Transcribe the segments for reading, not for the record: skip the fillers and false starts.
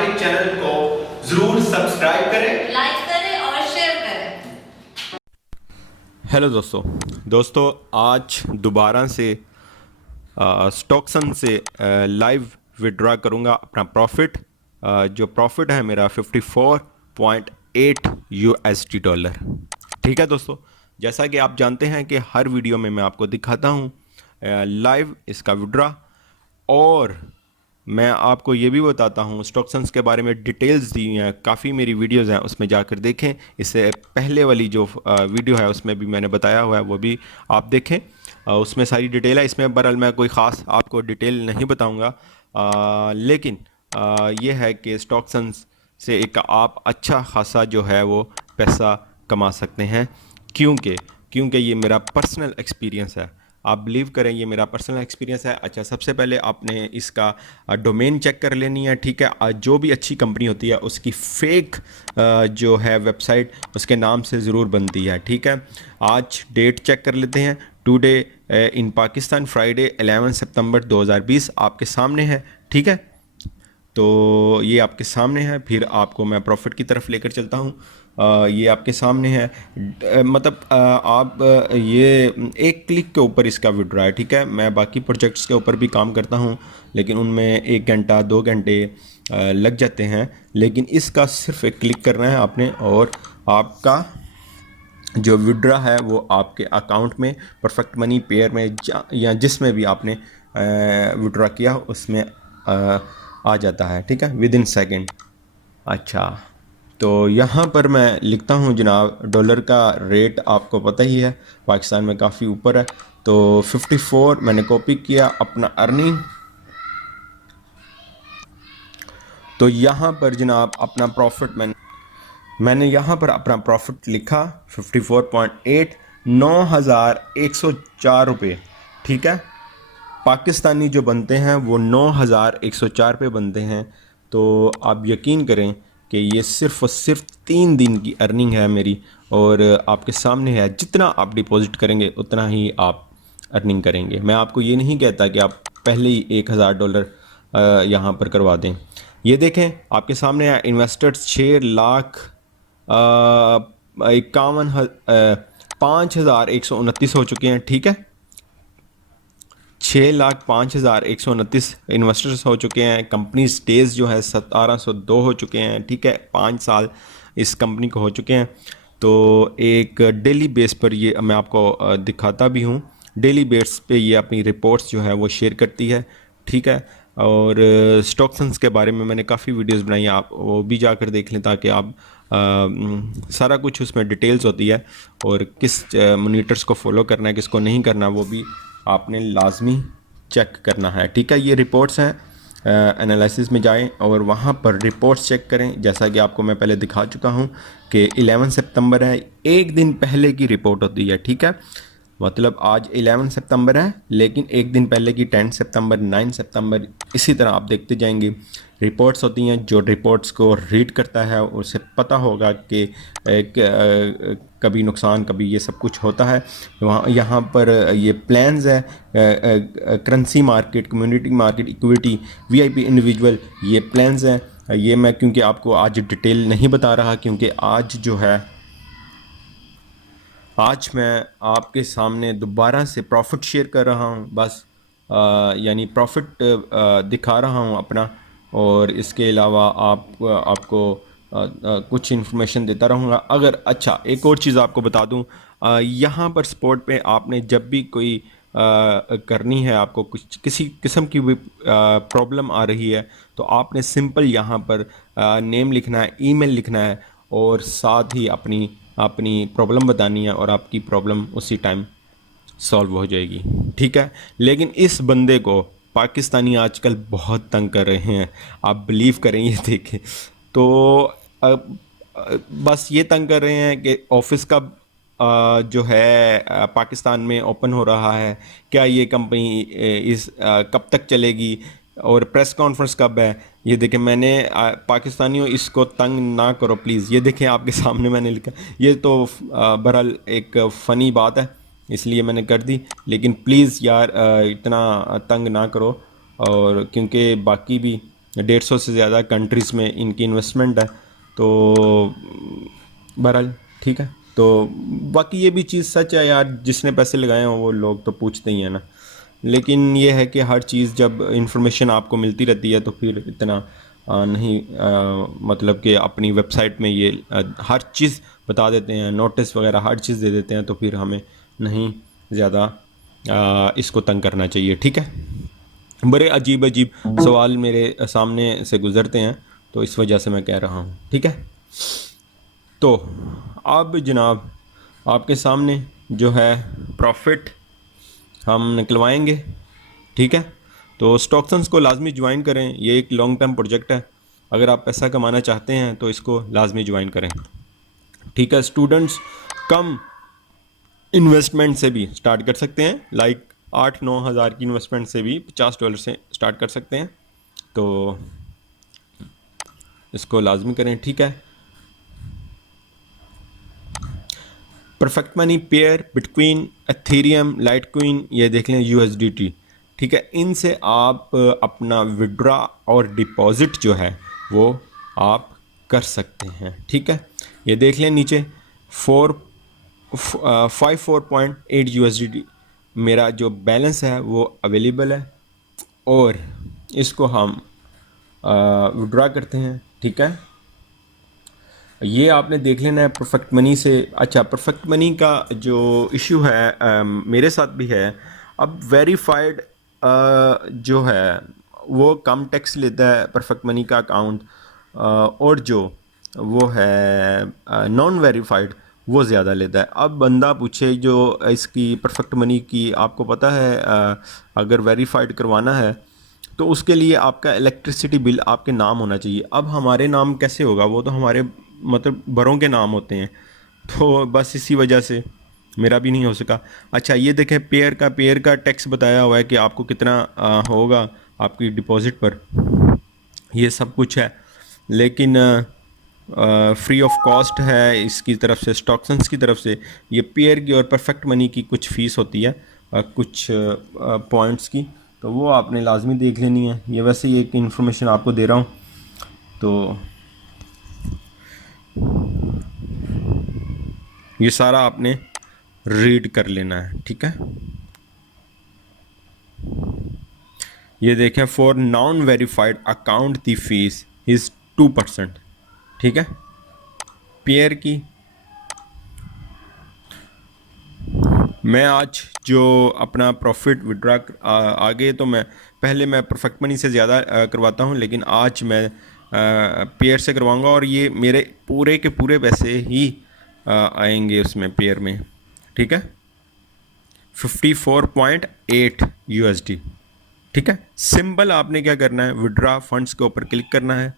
हमारे चैनल को जरूर सब्सक्राइब करें, लाइक करें और शेयर करें। हेलो दोस्तों आज दोबारा से स्टॉक्सन से लाइव विड्रॉ करूंगा अपना प्रॉफिट। जो प्रॉफिट है मेरा 54.8 यूएसडी डॉलर। ठीक है दोस्तों, जैसा कि आप जानते हैं कि हर वीडियो में मैं आपको दिखाता हूं लाइव इसका विड्रॉ, और मैं आपको ये भी बताता हूँ स्टॉक्सन्स के बारे में डिटेल्स दी हैं। काफ़ी मेरी वीडियोस हैं, उसमें जाकर देखें। इससे पहले वाली जो वीडियो है उसमें भी मैंने बताया हुआ है, वो भी आप देखें। उसमें सारी डिटेल है। इसमें बहरहाल मैं कोई ख़ास आपको डिटेल नहीं बताऊँगा, लेकिन ये है कि स्टॉक्सन्स से एक आप अच्छा खासा जो है वो पैसा कमा सकते हैं, क्योंकि ये मेरा पर्सनल एक्सपीरियंस है। आप बिलीव करें, ये मेरा पर्सनल एक्सपीरियंस है। अच्छा, सबसे पहले आपने इसका डोमेन चेक कर लेनी है। ठीक है, जो भी अच्छी कंपनी होती है उसकी फेक जो है वेबसाइट उसके नाम से ज़रूर बनती है। ठीक है, आज डेट चेक कर लेते हैं। टुडे इन पाकिस्तान फ्राइडे 11 सितंबर 2020 आपके सामने है। ठीक है, तो ये आपके सामने है। फिर आपको मैं प्रॉफिट की तरफ लेकर चलता हूँ। ये आपके सामने है। मतलब आप ये एक क्लिक के ऊपर इसका विड्रॉ है। ठीक है, मैं बाकी प्रोजेक्ट्स के ऊपर भी काम करता हूँ, लेकिन उनमें 1 घंटा 2 घंटे लग जाते हैं। लेकिन इसका सिर्फ एक क्लिक करना है आपने, और आपका जो विड्रॉ है वो आपके अकाउंट में परफेक्ट मनी पेयर में या जिसमें भी आपने विड्रॉ किया उसमें आ जाता है। ठीक है, विद इन सेकेंड। अच्छा, तो यहाँ पर मैं लिखता हूँ जनाब, डॉलर का रेट आपको पता ही है पाकिस्तान में काफ़ी ऊपर है। तो 54 मैंने कॉपी किया अपना अर्निंग। तो यहाँ पर जनाब अपना प्रॉफिट मैंने यहाँ पर अपना प्रॉफिट लिखा 54.8, 9,104 रुपये। ठीक है, पाकिस्तानी जो बनते हैं वो 9,104 पे बनते हैं। तो आप यकीन करें कि ये सिर्फ़ और सिर्फ 3 दिन की अर्निंग है मेरी, और आपके सामने है। जितना आप डिपॉजिट करेंगे उतना ही आप अर्निंग करेंगे। मैं आपको ये नहीं कहता कि आप पहले ही $1,000 यहाँ पर करवा दें। ये देखें आपके सामने है, इन्वेस्टर्स 6,51,5,129 हो चुके हैं। ठीक है, 6,05,129 इन्वेस्टर्स हो चुके हैं। कंपनी स्टेज जो है 1,702 हो चुके हैं। ठीक है, 5 साल इस कंपनी को हो चुके हैं। तो एक डेली बेस पर ये मैं आपको दिखाता भी हूँ। डेली बेस पे ये अपनी रिपोर्ट्स जो है वो शेयर करती है। ठीक है, और स्टॉक्सन्स के बारे में मैंने काफ़ी वीडियोस बनाई हैं, आप वो भी जाकर देख लें, ताकि आप सारा कुछ उसमें डिटेल्स होती है, और किस मोनीटर्स को फॉलो करना है, किसको नहीं करना, वो भी आपने लाजमी चेक करना है। ठीक है, ये रिपोर्ट्स हैं। एनालिसिस में जाएं और वहाँ पर रिपोर्ट्स चेक करें। जैसा कि आपको मैं पहले दिखा चुका हूँ कि 11 सितंबर है, एक दिन पहले की रिपोर्ट होती है। ठीक है, मतलब आज 11 सितंबर है, लेकिन एक दिन पहले की 10 सितंबर, 9 सितंबर, इसी तरह आप देखते जाएंगे। रिपोर्ट्स होती हैं, जो रिपोर्ट्स को रीड करता है उसे पता होगा कि कभी नुकसान कभी ये सब कुछ होता है। वहाँ यहाँ पर ये प्लान्स है, currency market, community market, equity, VIP, individual, ये प्लान्स हैं। ये मैं क्योंकि आपको आज डिटेल नहीं बता रहा, क्योंकि आज मैं आपके सामने दोबारा से प्रॉफिट शेयर कर रहा हूँ। बस यानी प्रॉफिट दिखा रहा हूँ अपना, और इसके अलावा आपको कुछ इन्फॉर्मेशन देता रहूँगा। अगर अच्छा, एक और चीज़ आपको बता दूँ, यहाँ पर स्पॉट पे आपने जब भी कोई करनी है, आपको कुछ किसी किस्म की भी प्रॉब्लम आ रही है, तो आपने सिंपल यहाँ पर नेम लिखना है, ईमेल लिखना है, और साथ ही अपनी प्रॉब्लम बतानी है, और आपकी प्रॉब्लम उसी टाइम सॉल्व हो जाएगी। ठीक है, लेकिन इस बंदे को पाकिस्तानी आजकल बहुत तंग कर रहे हैं, आप बिलीव करें। ये देखें, तो बस ये तंग कर रहे हैं कि ऑफिस का जो है पाकिस्तान में ओपन हो रहा है, क्या ये कंपनी कब तक चलेगी, और प्रेस कॉन्फ्रेंस कब है। ये देखें, मैंने पाकिस्तानियों इसको तंग ना करो प्लीज़। ये देखें आपके सामने मैंने लिखा। ये तो बहरहाल एक फ़नी बात है, इसलिए मैंने कर दी, लेकिन प्लीज़ यार इतना तंग ना करो, और क्योंकि बाकी भी 150 से ज़्यादा कंट्रीज़ में इनकी इन्वेस्टमेंट है। तो बहरहाल ठीक है। तो बाकी ये भी चीज़ सच है यार, जिसने पैसे लगाए हैं वो लोग तो पूछते ही हैं ना। लेकिन ये है कि हर चीज़ जब इंफॉर्मेशन आपको मिलती रहती है तो फिर इतना नहीं मतलब कि अपनी वेबसाइट में ये हर चीज़ बता देते हैं, नोटिस वगैरह हर चीज़ दे देते हैं, तो फिर हमें नहीं ज़्यादा इसको तंग करना चाहिए। ठीक है। बड़े अजीब अजीब सवाल मेरे सामने से गुज़रते हैं, तो इस वजह से मैं कह रहा हूँ। ठीक है। तो अब जनाब आपके सामने जो है प्रॉफिट हम निकलवाएंगे। ठीक है। तो स्टॉक्सन्स को लाजमी ज्वाइन करें, ये एक लॉन्ग टर्म प्रोजेक्ट है। अगर आप पैसा कमाना चाहते हैं तो इसको लाजमी ज्वाइन करें। ठीक है। स्टूडेंट्स कम इन्वेस्टमेंट से भी स्टार्ट कर सकते हैं, लाइक 8-9 हज़ार की इन्वेस्टमेंट से भी $50 से स्टार्ट कर सकते हैं। तो इसको लाजमी करें। ठीक है। Perfect money pair between Ethereum, Litecoin, ये देख लें USDT। ठीक है। इनसे आप अपना विड्रा और डिपॉजिट जो है वो आप कर सकते हैं। ठीक है। ये देख लें नीचे 54.8 USDT मेरा जो बैलेंस है वो अवेलेबल है, और इसको हम विड्रा करते हैं। ठीक है। ये आपने देख लेना है परफेक्ट मनी से। अच्छा, परफेक्ट मनी का जो इशू है मेरे साथ भी है। अब वेरीफाइड जो है वो कम टैक्स लेता है परफेक्ट मनी का अकाउंट, और जो वो है नॉन वेरीफाइड वो ज़्यादा लेता है। अब बंदा पूछे जो इसकी परफेक्ट मनी की, आपको पता है अगर वेरीफाइड करवाना है तो उसके लिए आपका इलेक्ट्रिसिटी बिल आपके नाम होना चाहिए। अब हमारे नाम कैसे होगा, वो तो हमारे मतलब बड़ों के नाम होते हैं, तो बस इसी वजह से मेरा भी नहीं हो सका। अच्छा, ये देखें पेयर का टैक्स बताया हुआ है कि आपको कितना होगा आपकी डिपॉजिट पर, ये सब कुछ है। लेकिन फ्री ऑफ कॉस्ट है इसकी तरफ से, स्टॉक्सन्स की तरफ से। ये पेयर की और परफेक्ट मनी की कुछ फ़ीस होती है कुछ पॉइंट्स की, तो वो आपने लाजमी देख लेनी है। ये वैसे ही एक इन्फॉर्मेशन आपको दे रहा हूँ, तो ये सारा आपने रीड कर लेना है। ठीक है। ये देखें, for non verified account the fees is 2%। ठीक है। पेयर की मैं आज जो अपना प्रॉफिट विड्रा आगे तो मैं पहले मैं परफेक्ट मनी से ज़्यादा करवाता हूँ, लेकिन आज मैं पेयर से करवाऊँगा, और ये मेरे पूरे के पूरे पैसे ही आएंगे उसमें पेयर में। ठीक है। 54.8 USD। ठीक है। सिंपल आपने क्या करना है, विड्रा फंड्स के ऊपर क्लिक करना है,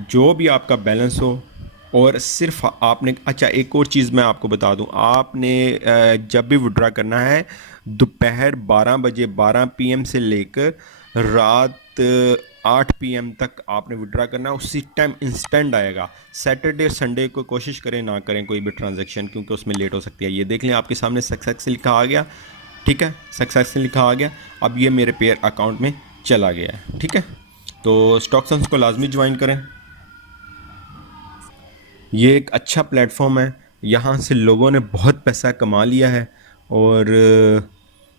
जो भी आपका बैलेंस हो, और सिर्फ आपने, अच्छा एक और चीज़ मैं आपको बता दूं, आपने जब भी विड्रा करना है दोपहर 12 बजे 12 PM से लेकर रात 8 PM तक आपने विड्रा करना है। उसी टाइम इंस्टेंट आएगा। सैटरडे संडे को कोशिश करें ना करें कोई भी ट्रांजैक्शन, क्योंकि उसमें लेट हो सकती है। ये देख लें आपके सामने सक्सेस लिखा आ गया। ठीक है। सक्सेस लिखा आ गया। अब ये मेरे पेयर अकाउंट में चला गया है। ठीक है। तो स्टॉक्सन्स को लाजमी ज्वाइन करें, ये एक अच्छा प्लेटफॉर्म है। यहाँ से लोगों ने बहुत पैसा कमा लिया है, और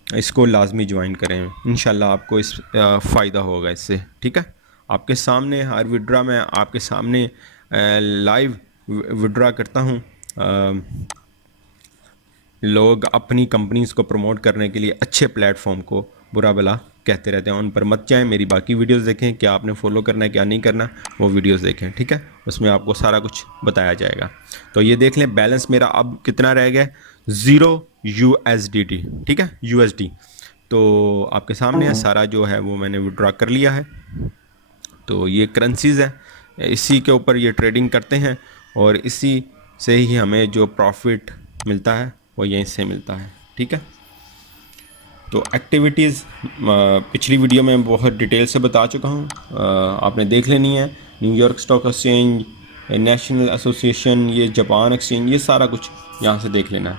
इसको लाजमी ज्वाइन करें। इंशाल्लाह आपको इस फ़ायदा होगा इससे। ठीक है। आपके सामने हर विड्रा में आपके सामने लाइव विड्रा करता हूँ। लोग अपनी कंपनीज़ को प्रमोट करने के लिए अच्छे प्लेटफॉर्म को बुरा भला कहते रहते हैं, उन पर मत जाएं। मेरी बाकी वीडियोस देखें, क्या आपने फॉलो करना है क्या नहीं करना, वो वीडियोस देखें। ठीक है। उसमें आपको सारा कुछ बताया जाएगा। तो ये देख लें, बैलेंस मेरा अब कितना रह गया, 0 USDT। ठीक है। USD तो आपके सामने है, सारा जो है वो मैंने विड्रॉ कर लिया है। तो ये करेंसीज़ है, इसी के ऊपर ये ट्रेडिंग करते हैं, और इसी से ही हमें जो प्रॉफिट मिलता है वो यहीं से मिलता है। ठीक है। तो एक्टिविटीज़ पिछली वीडियो में बहुत डिटेल से बता चुका हूँ, आपने देख लेनी है। New York stock exchange, national association, ये जापान एक्सचेंज, ये सारा कुछ यहाँ से देख लेना है।